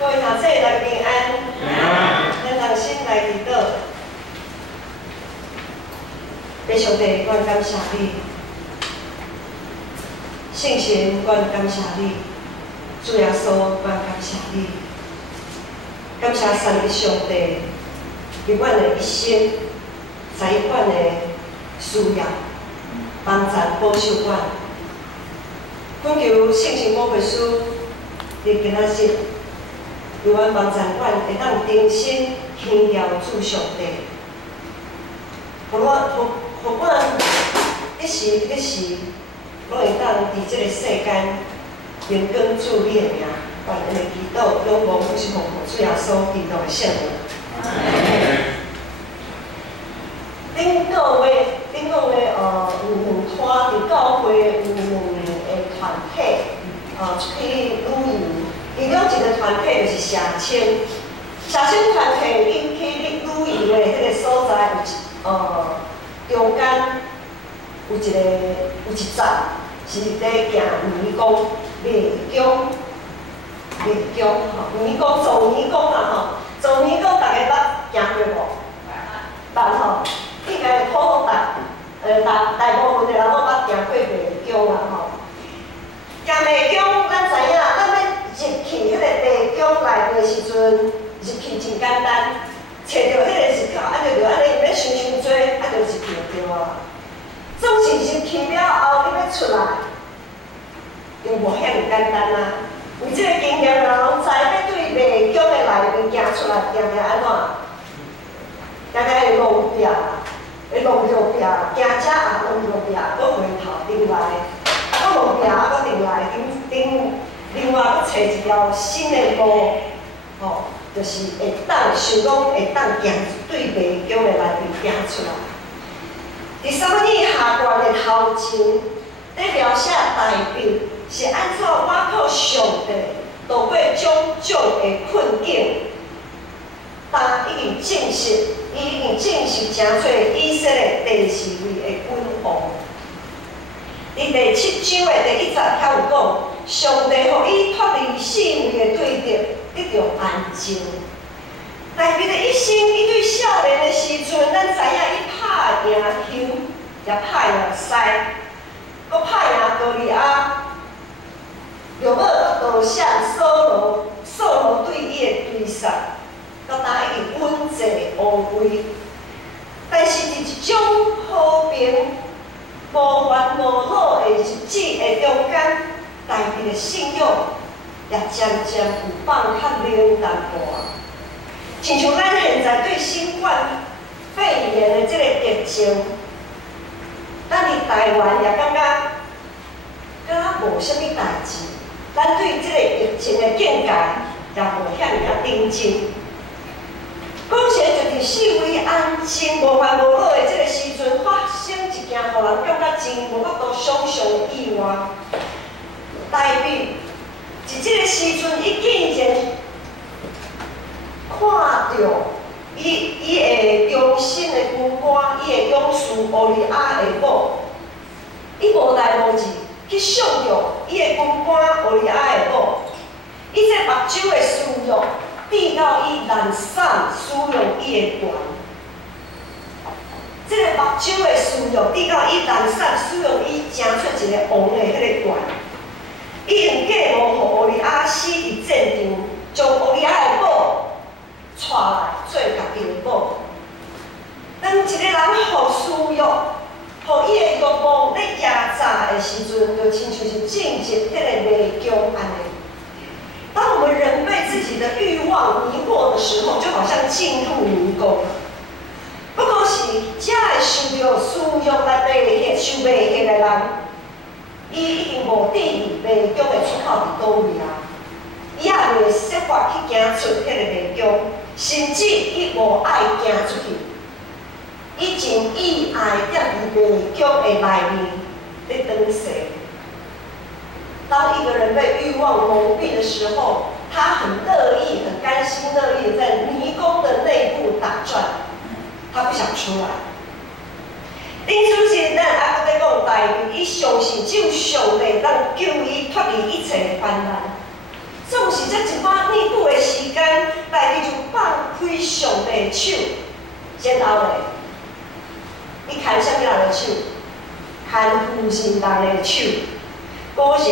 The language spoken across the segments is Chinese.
各位读者大家平安，咱同心来祈祷。弟兄弟，阮感谢你，圣神，阮感谢你，主耶稣，阮感谢你，感谢三位上帝，为阮的一生，在意阮的需要，帮赞保守阮。恳求圣神保惠师，伫今仔日，为阮帮赞阮会当重新听调主上帝，互阮一时，拢会当伫即个世间荣光主你的名，愿恩的祈祷，仰望父是奉主耶稣基督的圣名。顶个月，有两摊伫教会有两个团体，出去旅游。其中一个团体就是社青，社青团体因去旅游的迄个所在中间有一站是伫行泥公泥宫吼，泥公做泥公啦吼，做泥公大家捌行过无？捌吼，应该普通大部分的人拢捌行过泥宫啦吼。行泥宫，咱知影，咱要入去迄个泥宫内的时阵，入去真简单，找到迄个入口，就安尼，毋免想多，就入去就对啊。总是入去了后，你要出来，就无遐尔简单啊。有即个经验的人拢知，要对泥宫的内面行出来，定安怎？定会弄壁，会弄着壁，行者也弄着壁，搁回头顶来，搁弄壁，搁顶来，另外搁找一条新的路，吼，就是会当想讲会当行对泥宫的内面行出来。第三日下关的头前，咧描写代表是安怎我靠上帝度过种种的困境。但已经证实诚侪以色列第4位的君王。伫第7章的第1节遐有讲，上帝互伊脱离4位的对敌，得到安静。大卫的一生，伊对少年的时阵，咱知影伊拍赢丘，也拍赢西，搁拍赢歌利亚，又要夺下扫罗对伊的追杀，到答应稳坐王位。但是伫一种和平、无烦无恼的日子的中间，大卫的信仰也渐渐有放较冷淡薄。亲像咱现在对新冠肺炎的这个疫情，咱伫台湾也感觉无啥物代志，咱对这个疫情的境界也无遐尔认真。讲起来，就伫4位安静、无烦无恼的这个时阵，发生一件互人感觉真无法度想象的意外。代表伫这个时阵，伊竟然看到伊的忠心的军官，伊的勇士乌利亚的某，伊无代无志去想着伊的军官乌利亚的某，伊这目睭的私欲，逼到伊懒散使用伊的权。这个目睭的私欲，逼到伊懒散使用伊争出一个王的迄个权。伊用计谋，互乌利亚死伫战场，将乌利亚的某带来做家己的某。当一个人互私欲，互伊的欲望咧压榨的时阵，就亲像是进入迄个迷宫安尼。当我们人被自己的欲望迷惑的时候，就好像进入迷宫。不过是只会受到私欲来受迷惑的人，伊一定无注意迷宫的出口伫倒位啊！伊也袂设法去行出迄个迷宫，甚至伊无爱行出去。伊真意爱踮伫迷宫的内面咧转踅。当一个人被欲望蒙蔽的时候，他很乐意、很甘心乐意在迷宫的内部打转，他不想出来。因此是咱还搁在讲大卫，伊相信只有上帝当救伊脱离一切的患难。总是在一般逆步的时上帝手，先后咧，你牵啥物人的手？牵负心人的手。果然，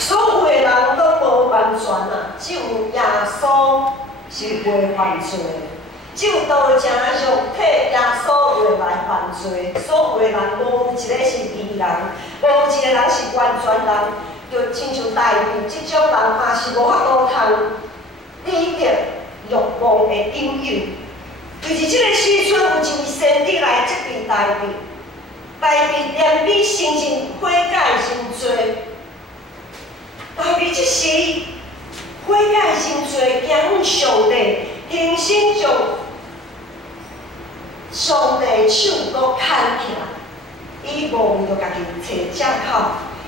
所有的人都无完全啊，只有耶稣是袂犯罪的。只有道成肉体，耶稣袂来犯罪。所有的人无一个是义人，无一个人是完全人。就亲像大卫即种人，嘛是无法度通抵得欲望的引诱。就是即个时阵，有一位先知来责备大卫，大卫连比先前悔改真多。大卫即时悔改真多，仰上帝，重新将上帝手搁牵起来，伊无为着家己找借口，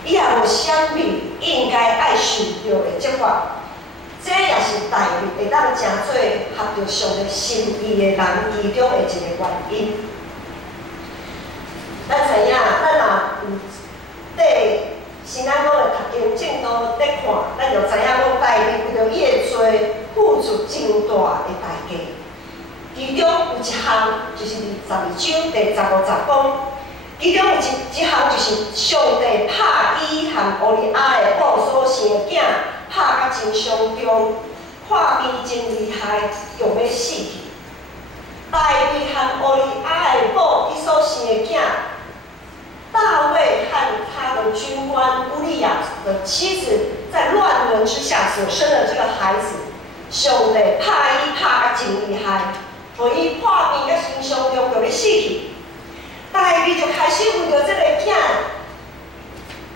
伊也无啥物应该爱受着的责罚。这也是大卫会当真做合着上帝心意的人其中的一个原因。咱知影，咱若有对新安公的读经正道咧看，咱就知影讲大卫为着伊的罪付出真大的代价。其中有一项就是22章第15节讲，其中有一项就是上帝拍伊和乌利亚的某所生的囝，拍甲真伤重，看伊真厉害，用要死去。大卫和乌利亚的某伊所生的囝，大卫和他的军官乌利亚的妻子在乱伦之下所生的这个孩子，上帝拍伊拍甲真厉害。互伊破病甲身伤重，就要死去。大卫就开始为着这个囝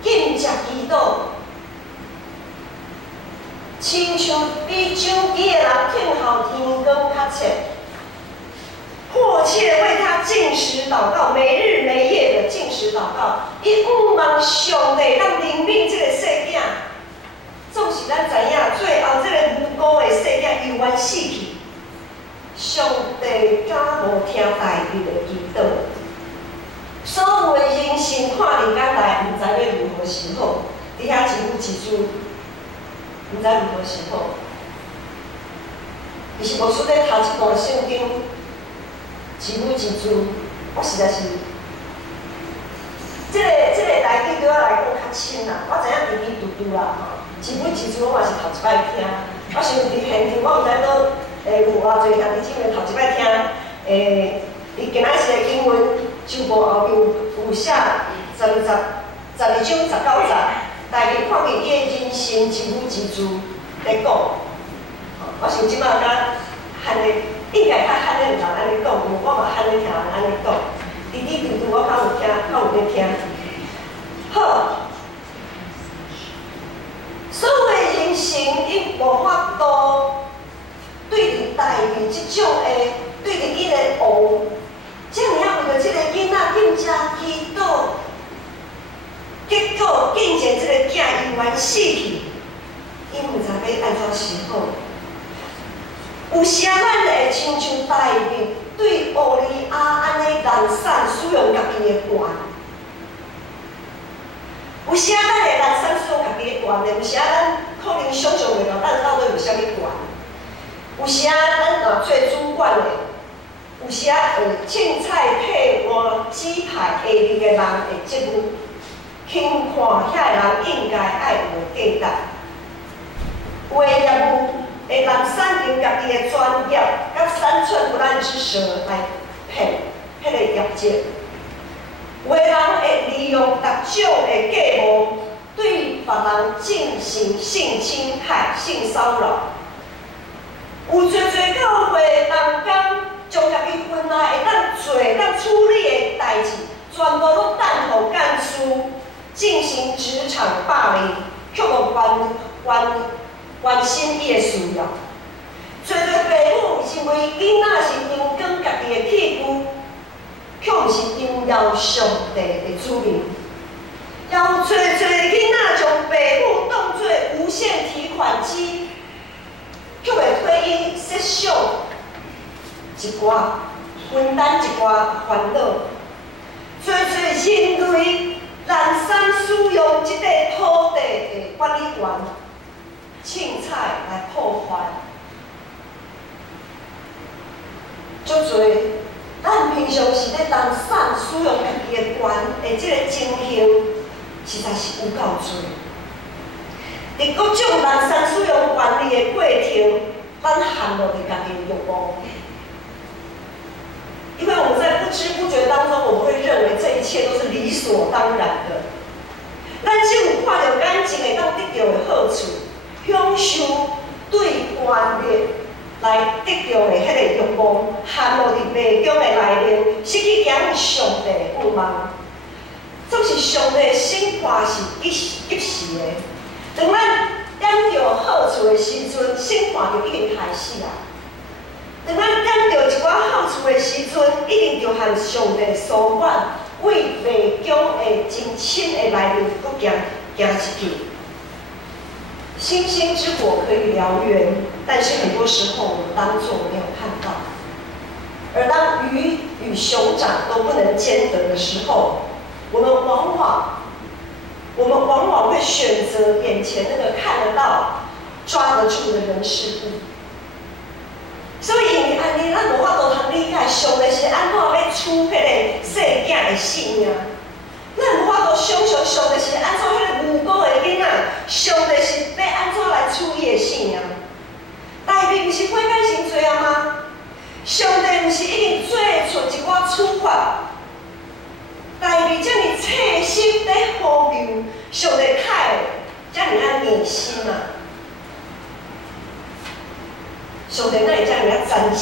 禁食祈祷，亲像比上机的人听候天光较切，迫切为他禁食祷告，每日每夜的禁食祷告。伊仰望上帝，让怜悯这个细囝。总是咱知影，最后这个无辜的细囝永远死去。上帝敢无听大卫的祈祷？所有的人生看人间来，毋知要如何是好，伫遐一字一字，毋知如何是好。伊是无输咧读即段圣经，一字一字，我实在是，这个代志对我来讲较深啦。我知影滴滴嘟嘟啦，吼，一字一字我嘛是头一摆听。我想伫现场，我毋知倒。有偌侪兄弟姊妹头一摆听，伊今仔日的经文就无后面有写12章19节，大家看见伊的人生一字一字在讲。我想即摆甲汉的应该较汉的有人安尼讲，我嘛汉的听人安尼讲，滴滴嘟嘟我较有听，较有咧听。好，所有的人生伊无法度。对着大卫即种的，对着伊个王，这样为着即个囡仔禁食祈祷，结果竟然即个囝永远死去，伊毋知要安怎是好。有时啊，咱会亲像大卫对乌利亚安尼懒散使用家己的权。有时啊，咱会懒散使用家己的权的，有时啊，咱可能想象袂到咱到底有啥物权。有时啊，咱若做主管的，有时啊会凊彩替换指派下面的人的职务，轻看遐个人应该爱有的价值。有的业务会懒散用家己的专业，甲三寸不烂之舌来骗迄个业绩。有的人会利用特种的计谋，对别人进行性侵害、性骚扰。有侪教会同工，将家己分内会当做、当处理的代志，全部都等候干事进行职场霸凌，却无关心伊的需要。侪父母认为囡仔是阳光家己的屁股，却毋是荣耀上帝的子民。也有侪囡仔将父母当作无限提款机。却会替因设想一寡，分担一寡烦恼。侪人类懒散使用即个土地的管理权，凊彩来破坏。足侪咱平常时咧当散使用家己的权的即个情形，实在是有够多。伫各种人善使用权利的过程，咱陷落伫家己的欲望。因为我们在不知不觉当中，我们会认为这一切都是理所当然的。咱只有看到眼前会当得到的好处，享受对权力来得到的迄个欲望，陷落伫迷宫的内面，失去行上帝的盼望。总是上帝的审判是及时的。当咱点到好处的时阵，审判就已经开始啦。当咱点到一寡好处的时阵，一定就和上帝所愿，为迷宫的真深的内面，搁行一步。星星之火可以燎原，但是很多时候我们当作没有看到。而当鱼与熊掌都不能兼得的时候，我们往往会选择眼前那个看得到、抓得住的人事物。所以因为安尼，咱无法度通理解上帝是安怎要处迄个细囝的性命。咱无法度想象上帝是安怎迄个无辜的囡仔，上帝是要安怎来处伊的性命？大卫不是悔改成罪啊吗？上帝不是已经做出一寡处罚？大卫这么切心在呼求上帝凯的，这么啊热心啊！上帝哪会这么啊残忍？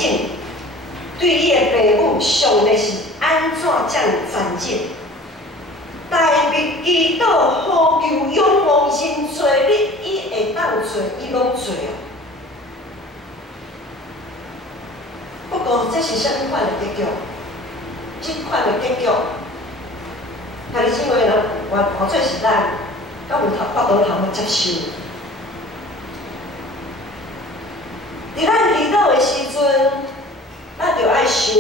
对伊的父母，上帝是安怎这么残忍？大卫祈祷呼求仰望认罪，伊会当做，伊拢做啊。不过这是什么款的结局？这款的结局，兄弟姊妹人，偌做是咱，敢有法度通接受？伫咱祈祷的时阵，咱就爱想，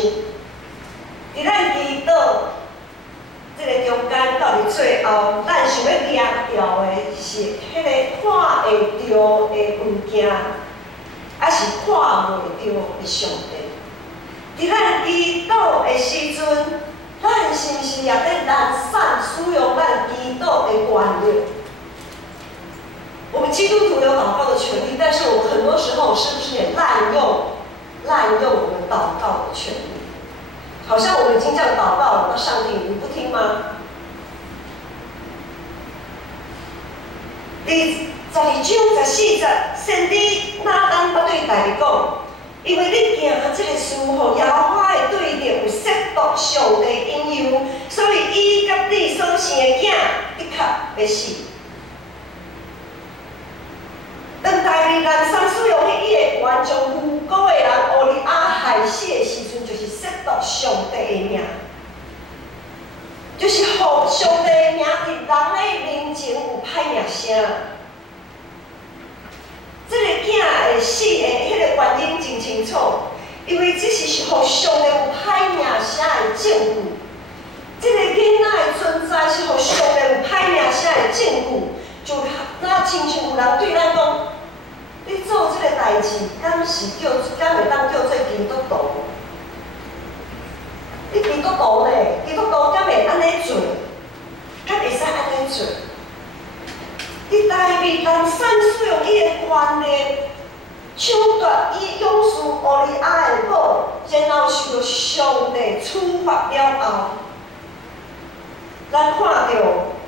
伫咱祈祷这个中间到伫最后，咱想要掠到的是迄个看会到的物件，还是看袂到的上帝？伫咱祈祷的时阵，咱是毋是也在懒散使用咱祈祷的权利？我们基督徒有祷告的权利，但是我们很多时候是不是也滥用我们祷告的权利？好像我们已经这样祷告了，那上帝你不听吗？第12章14节，先知拿单捌对大卫讲，因为你行这个事，互耶和华的对立有亵渎上帝引诱，所以伊甲你所生的囝的确要死。当大卫滥散使用伊的权，将无辜的人乌利亚害死的时阵，就是亵渎上帝的名，就是互上帝的名伫人的面前有歹名声。这个囝会死的迄个原因真清楚，因为这是互上帝有歹名声的证据。这个囡仔的存在是互上帝有歹名声的证据，就那亲像有人对咱讲，你做这个代志，敢会当叫做基督徒？你基督徒呢？基督徒敢会安尼做？敢会使安尼做？你大卫滥散使用伊的权利，抢夺伊勇士乌利亚的宝，然后受到上帝处罚了后，咱看到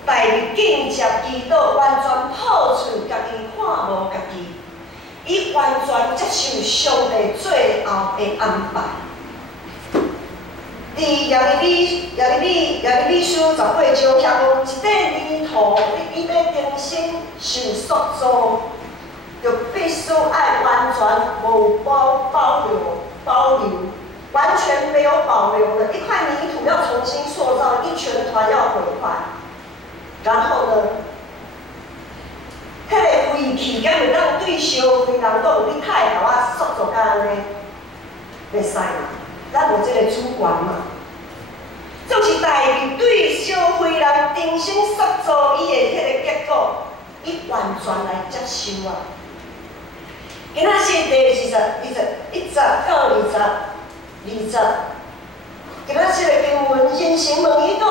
大卫敬接祈祷，完全抛出家己，看无家己，伊完全接受上帝最后的安排。伫耶利米书18章遐讲，一块泥土，你要重新受塑造，就必须爱完全无保留，完全没有保留的一块泥土要重新塑造，一全团要毁坏。然后呢，迄个废气敢会当对烧灰人讲，你太甲我塑造甲安尼，袂使嘛？咱无即个主权嘛。就是大卫对烧灰人重新塑造伊的迄个结果，伊完全来接受啊。今仔是第21到22今仔即个经文，先生问伊讲，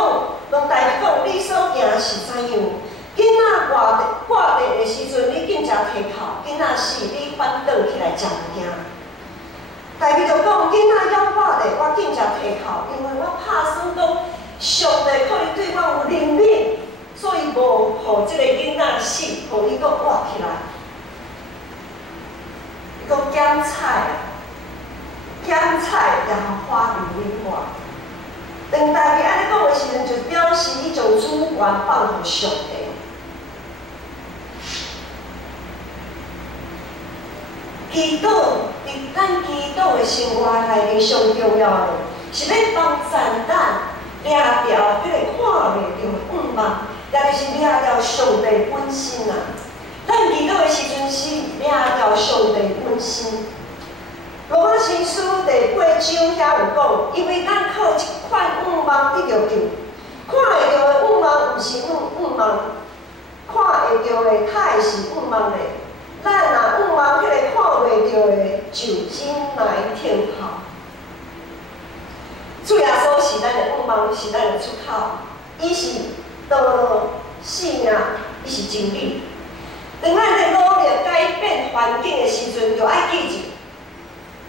拢大家讲，你所行是怎样？囡仔挂地的时阵，你紧才提口；囡仔死，你反倒起来食物件。大家就讲，囡仔要挂地，我紧才提口，因为我拍算讲，上帝可能对我有怜悯，所以无互即个囡仔死，互伊阁活起来。伊阁捡菜，也互花如灵活。当大家安尼讲的时阵，就表示伊将主权放互上帝。祈祷，伫咱祈祷的生活内面上重要的，是要帮助咱抓牢迄个看袂到的愿望，也就是抓牢上帝本身啊。咱祈祷的时阵是抓牢上帝本身。罗马书第8章遐有讲，因为咱靠一款愿望得着救，看会到的愿望毋是愿望，看会到的它会是愿望的。咱若愿望迄个看袂到的，就真来听候。主耶稣是咱的愿望，是咱的出口。伊是道路、性命，伊是真理。当咱在努力改变环境的时阵，就爱记住，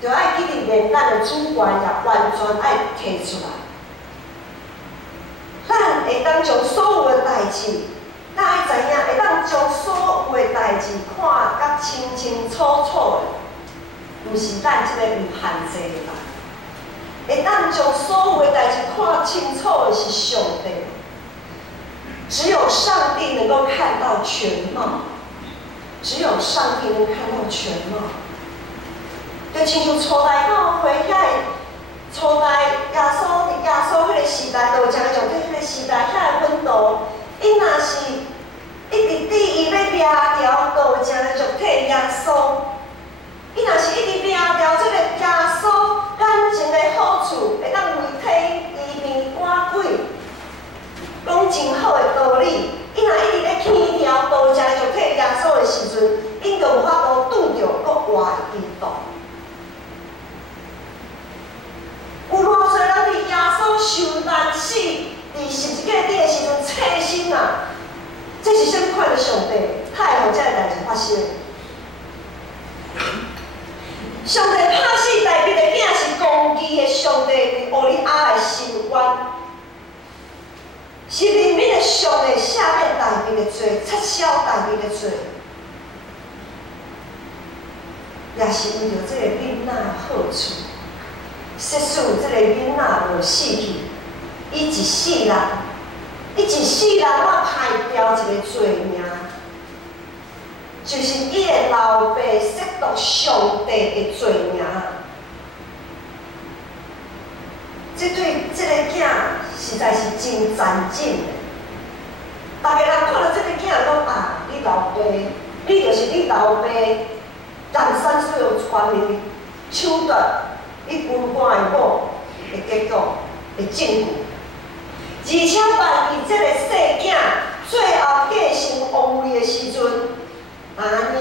就爱记住连咱的主权也完全爱摕出来。咱会当将所有的代志。咱爱知影，会当将所有的代志看甲清清楚楚的，毋是咱即个有限制的人。会当将所有的代志看清楚的是上帝。只有上帝能够看到全貌，只有上帝能看到全貌。就亲像初代教会初代耶稣迄个时代，就有诚像伫迄个时代遐个温度。伊若是一直伫伊要抓牢，就有诚个肉体耶稣。伊若是一直抓牢即个耶稣感情的好处，会当为体移面赶鬼，讲真好的道理。伊若一直咧牵条道，诚个肉体耶稣的时阵，因就有法度拄着搁活基督。有偌侪人伫耶稣受难死。伫十字架顶的时阵，切心啊！这是什么款的上帝？他会互这个代志发生？上帝拍死大卫的囝是公义的上帝为乌利亚的伸冤，是人民的上帝赦免大卫的罪，撤销大卫的罪，也是为着这个囡仔的好处，设使这个囡仔无死去。伊一世人，我排掉一个罪名，就是伊的老爸亵渎上帝的罪名。这对这个囝实在是真残忍的。大家人看到这个囝讲啊，你老爸，你就是你老爸，人生所有权利抢夺你分官的某的结果的证据。而且万一这个细囝最后继承王位的时阵，安尼，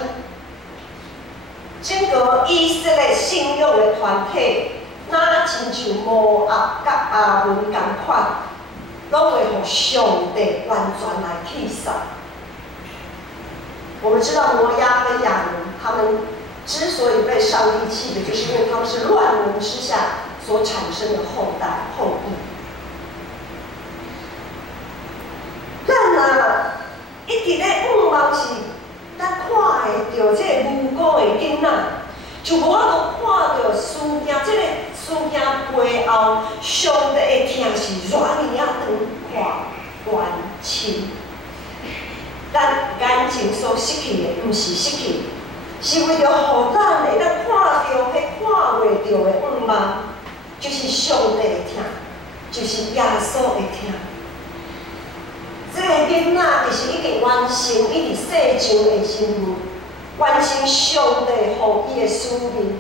整个以色列信仰的团体，哪亲像摩押甲亚门同款，拢会互上帝完全来替杀。我们知道摩押跟亚门，他们之所以被上帝弃绝，就是因为他们是乱伦之下所产生的后裔。咱啊，一直咧愿望是，咱看会到这个无辜的囡仔，就无法度看到事件，这个事件背后，上帝的疼是偌尔啊长宽深。咱眼睛所失去的，毋是失去，是为着互咱会当看到迄看袂到的愿望，就是上帝的疼，就是耶稣的疼。这个囡仔就是已经完成伊伫世上的任务，完成上帝予伊的使命。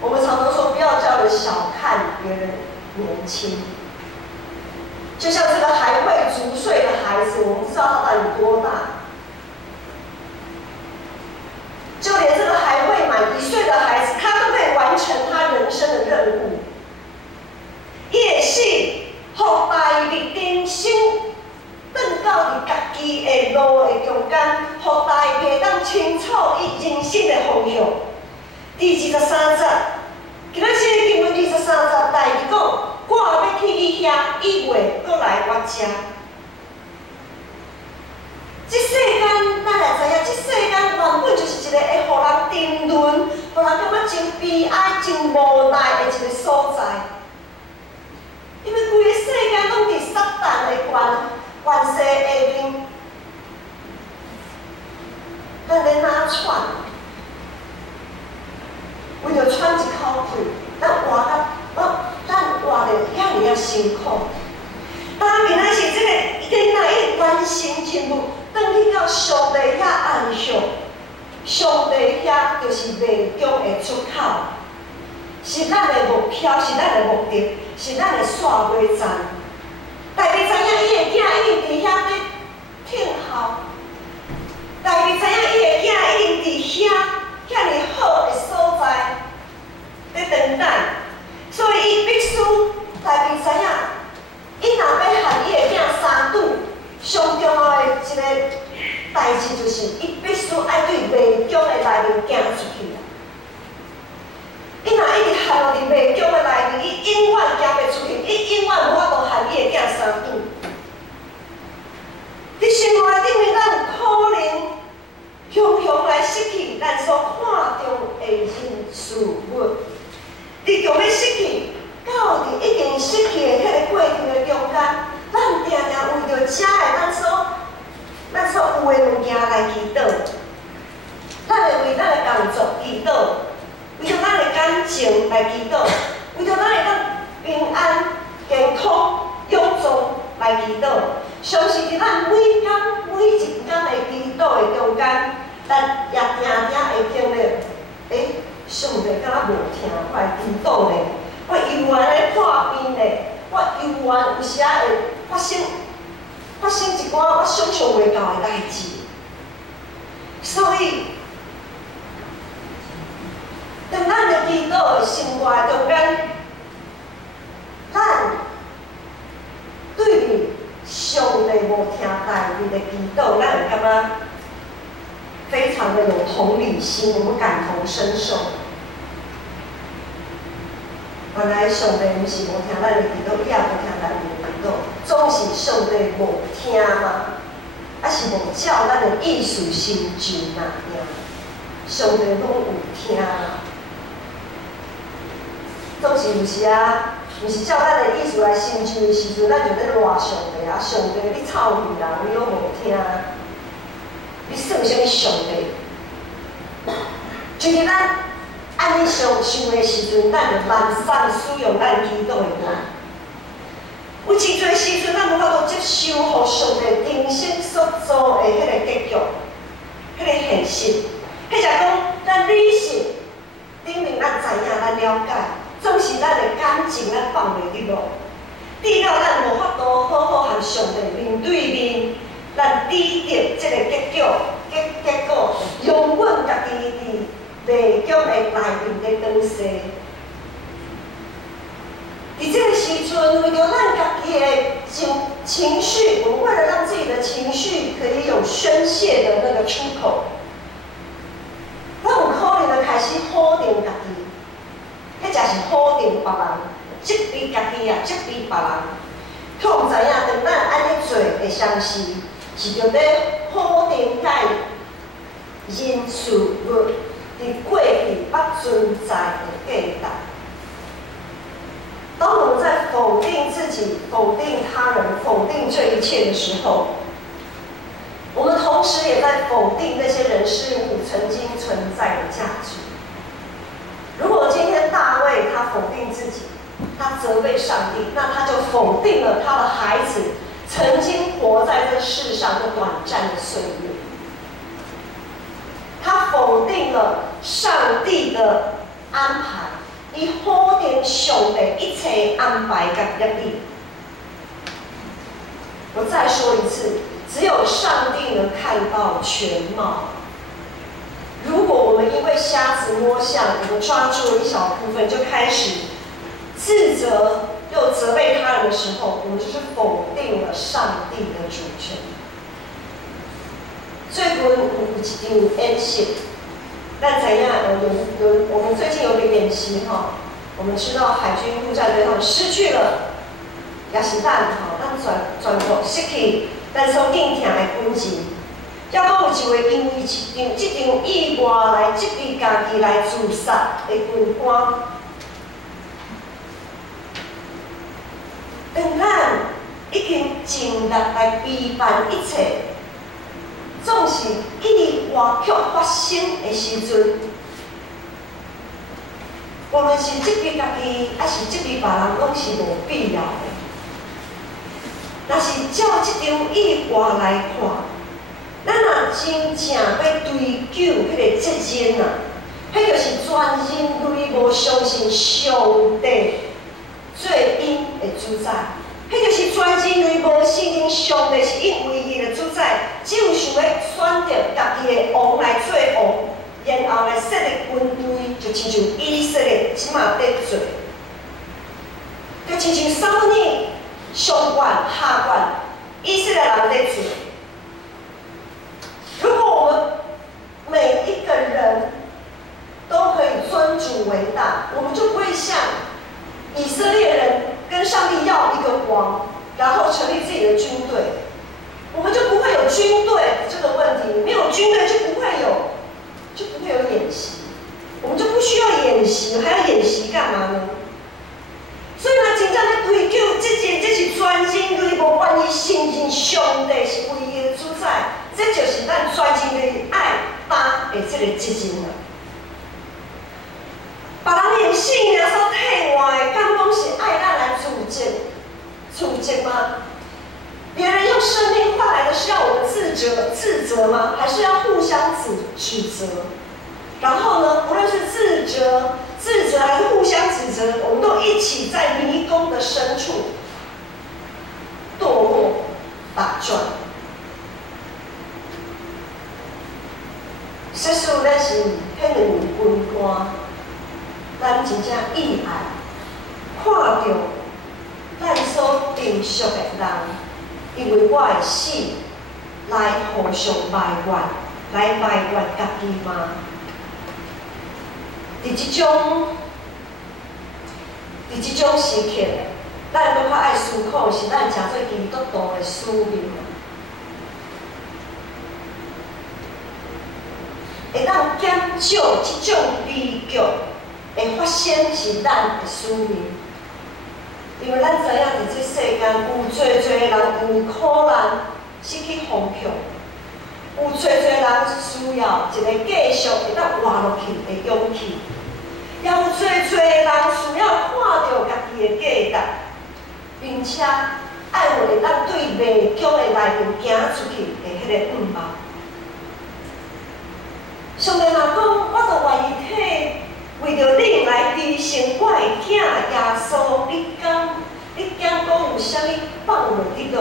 我们常常说，不要叫人小看别人年轻。就像这个还未足岁的孩子，我们知道他到底多大？就连这个还未满1岁的孩子，他都可以完成他人生人生的方向。第23节，今仔日经文23节，大意讲，我要去你遐，以未搁来我遮。这世间，咱来知影，这世间原本就是一个会互人沉沦、互人感觉真悲哀、真无奈的一个所在。因为规个世界拢伫撒旦的权势下面，咱咧哪喘？为着喘一口气，咱活着遐尔辛苦。当明仔是这个囡仔伊完成任务，转去到上帝遐安息，上帝遐就是迷宫的出口，是咱的目标，是咱的目的，是咱的线尾站。大家知影伊的囝一定伫遐咧听候，大家知影伊的囝一定伫遐遐尔好的所在咧等待，所以伊必须大家知影。伊若要和伊的囝相拄，上重要的一个代志就是，伊必须爱对迷宫的内面行出去。伊若一直陷入伫迷宫的内面，伊永远行袂出去，伊永远无法度和伊的囝相拄。伫生活顶面，咱有可能常常来失去咱所看重的人事物，你强要失去。到底已经失去的迄个过程的中间，咱定定为着遮的咱所有的物件来祈祷，咱会为咱的工作祈祷，为着咱的感情来祈祷，为着咱会当平安、健康、永驻来祈祷。相信伫咱每一天的祈祷的中间，咱也定定会经历，上帝敢若无听我的祈祷咧。我犹原咧破病咧，我犹原有时啊会发生一寡我想象袂到的代志，所以，当咱咧祈祷的生活中间，咱对于上帝无听代志的祈祷，咱会感觉非常的有同理心，我们感同身受。原来上帝毋是无听咱的祈祷，伊也无听咱的祈祷，总是上帝无听嘛，还是无照咱的意思成就那样。上帝拢有听啦，总是有时啊，毋是照咱的意思来成就的时阵，咱就咧赖上帝啊！上帝，你臭屁人，你拢无听，你算啥物上帝？就是咱。安尼想的时阵，咱就懒散使用咱祈祷的话。有真侪时阵，咱无法度接受互上帝定心所做的迄个结局，迄个现实。迄就讲，咱理性顶面咱知影，咱了解，总是咱的感情咱放袂入落，直到咱无法度好好和上帝面对面，咱抵得这个结果，永远家己伫迷宫的内面咧当西。伫这个时阵，为着咱家己的情绪，我们为了让自己的情绪可以有宣泄的那个出口，咱有可能就开始否定家己，迄才是否定别人，责备家己啊，责备别人。却毋知影，当咱安尼做的相时，是着咧否定解人事物伫过去不存在的价值。当我们在否定自己、否定他人、否定这一切的时候，我们同时也在否定那些人事物曾经存在的价值。如果今天大卫他否定自己，他责备上帝，那他就否定了他的孩子曾经活在这世上的短暂的岁月。他否定了上帝的安排。伊否定上帝一切安排甲约定。我再说一次，只有上帝能看到全貌。如果我们因为瞎子摸象，我们抓住了一小部分，就开始自责又责备他人的时候，我们就是否定了上帝的主权。最近有一场演习，但怎样我们最近有个演习哈，我们知道海军陆战队他们失去了，也是咱吼，咱全国失去咱所敬听的军人。要讲有一位因为这场意外来责备家己来自杀的军官，当咱已经尽力来避办一切，总是意外却发生的时阵，无论是责备家己，还是责备别人，拢是无必要的。若是照这场意外来看，咱若真正要追究迄个责任啊，迄就是全人类无相信上帝做因的主宰，迄就是全人类无信任上帝是因为伊的主宰，只有想要选择家己的王来做王，然后来设立军队，就亲像以色列即马在做，就亲像扫你上官下官，以色列人在做。如果我们每一个人都可以尊主为大，我们就不会像以色列人跟上帝要一个王，然后成立自己的军队，我们就不会有军队这个问题。没有军队就不会有演习，我们就不需要演习，还要演习干嘛呢？所以呢，真正在追究这是全人类无愿意信任上帝是唯一的主宰。这就是咱全人类爱担的这个责任啊！别人用性命所替换的，敢讲是爱咱来自责吗？别人用生命换来的是要我们自责吗？还是要互相指责？然后呢，无论是自责还是互相指责，我们都一起在迷宫的深处堕落打转。说实咱是迄两位军官，咱真正意外看到咱所定属的人，因为我的死来互相埋怨，来埋怨家己吗？伫这种时刻，咱搁较爱思考的是咱诚做基督徒的使命。会当减少这种悲剧的发生是咱的使命，因为咱知影伫这世间有侪人因为苦难失去方向，有侪人需要一个继续会当活落去的勇气，也有侪人需要看到家己的价值，并且爱有会当对迷宫的内面行出去的迄个愿望。上帝若讲，我就愿意为着恁来牺牲我的囝耶稣，你敢讲有啥物放袂得到？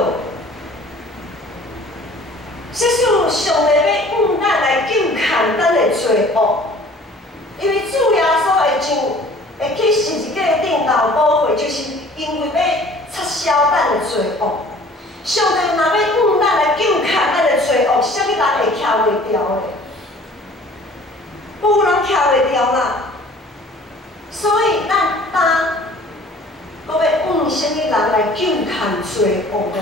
即使上帝要用咱来救赎咱的罪恶，因为主耶稣会去十字架顶头保血，就是因为要撤销咱的罪恶。上帝若要用咱来救赎咱的罪恶，啥物人会徛袂牢的？无人徛袂牢啦，所以咱搁要用啥物人来救赎罪恶的？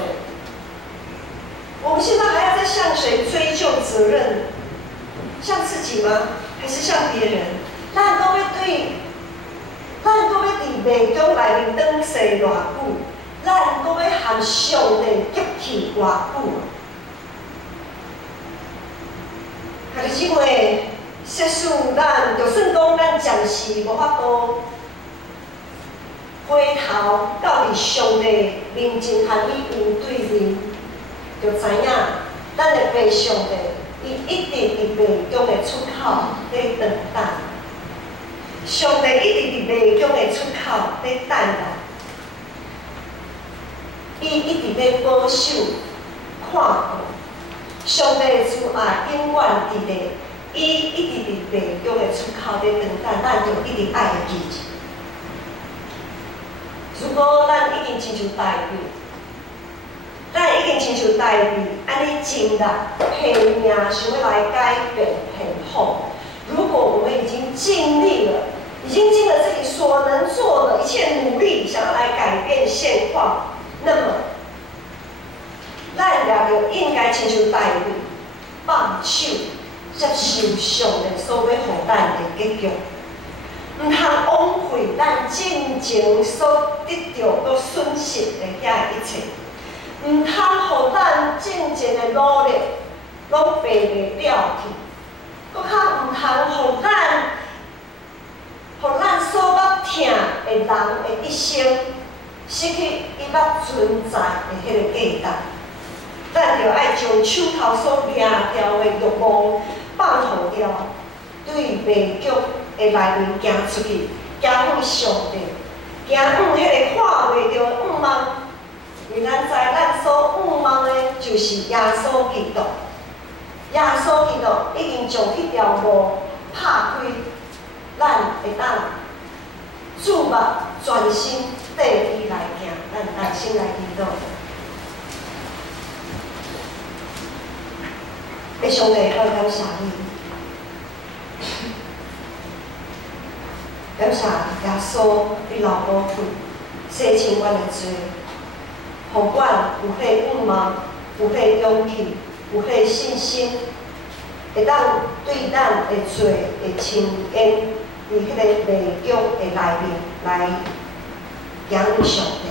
我们现在还要再向谁追究责任？向自己吗？还是向别人？咱搁要伫迷宫内面等势偌久？咱搁要和上帝激气偌久？还是因为？说使咱，就算讲咱暂时无法度回头到伫上帝面前和伊面对面，就知影咱的爸上帝，伊一直伫迷宫的出口在等待。上帝一直伫迷宫的出口在等待，伊一直在保守、看顾。上帝的慈爱永远伫咧。伊一直伫迷宫的出口在等待，咱就一定爱记住。如果咱已经亲像大卫，安尼尽力拼命想要来改变现况，如果咱的结局。毋通枉费咱进前所得到佮损失的遐一切，毋通互咱进前的努力拢白袂了去，佮较毋通互咱所捌疼的人的一生失去伊捌存在的迄个价值。咱着爱将手头所掠掉的欲望放互掉，对迷局的内面行出去，行向上帝，行向迄个看袂到的盼望。因为咱知咱所盼望的，就是耶稣基督。耶稣基督已经将迄条路拍开，咱会当注目专心缀伊来行。咱先来祈祷。上帝，我感谢你，感谢耶稣你流宝血，洗清阮的罪，互阮有迄盼望，有迄勇气，有迄信心，会当对咱的罪的深渊，伫迄个迷局的内面来行向上帝，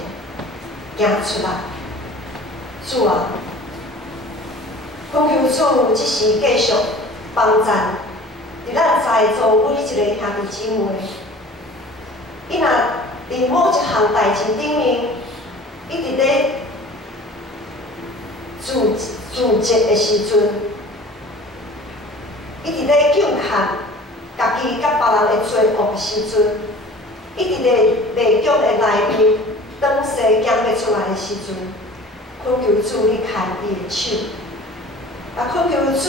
行出来。主啊！恳求主，即时继续帮赞，伫咱在座每一个兄弟姊妹，伊若伫某一项代志顶面，一直咧自责的时阵，一直咧纠缠家己甲别人的罪恶的时阵，一直咧迷局的内面当时行袂出来的时阵，恳求主你牵伊的手。啊，恳求主，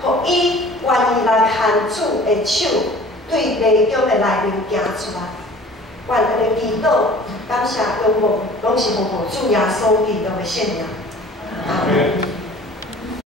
互伊愿意来牵主的手，对迷局的内面行出来。愿安尼祈祷，感谢仰望，拢是奉主耶稣基督的圣名。阿门。